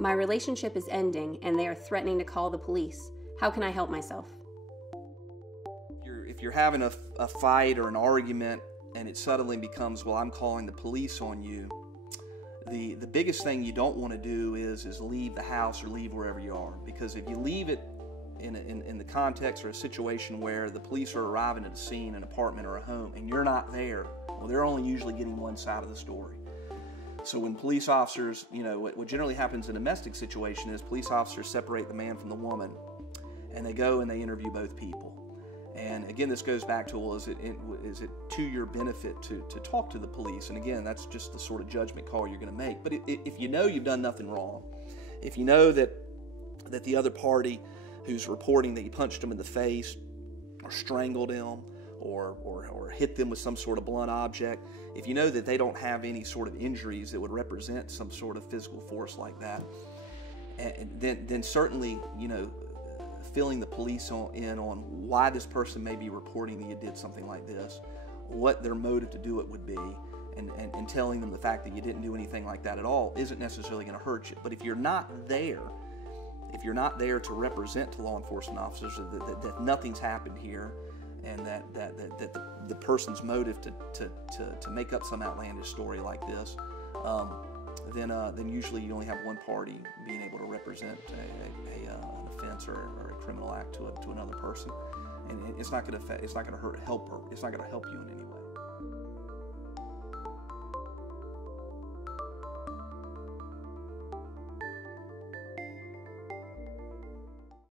My relationship is ending and they are threatening to call the police. How can I help myself? If you're having a fight or an argument and it suddenly becomes, well, I'm calling the police on you, the biggest thing you don't want to do is leave the house or leave wherever you are. Because if you leave it in the context or a situation where the police are arriving at a scene, an apartment or a home, and you're not there, well, they're only usually getting one side of the story. So when police officers, what generally happens in a domestic situation is police officers separate the man from the woman, and they go and they interview both people. And again, this goes back to, well, is it to your benefit to talk to the police? And again, that's just the sort of judgment call you're going to make. But if you know you've done nothing wrong, if you know that the other party who's reporting that you punched them in the face or strangled him or hit them with some sort of blunt object, if you know that they don't have any sort of injuries that would represent some sort of physical force like that, and then certainly, filling the police in on why this person may be reporting that you did something like this, what their motive to do it would be, and telling them the fact that you didn't do anything like that at all isn't necessarily going to hurt you. But if you're not there to represent to law enforcement officers that nothing's happened here, and that the person's motive to make up some outlandish story like this, then usually you only have one party being able to represent an offense or a criminal act to another person, and it's not going to help you in any way.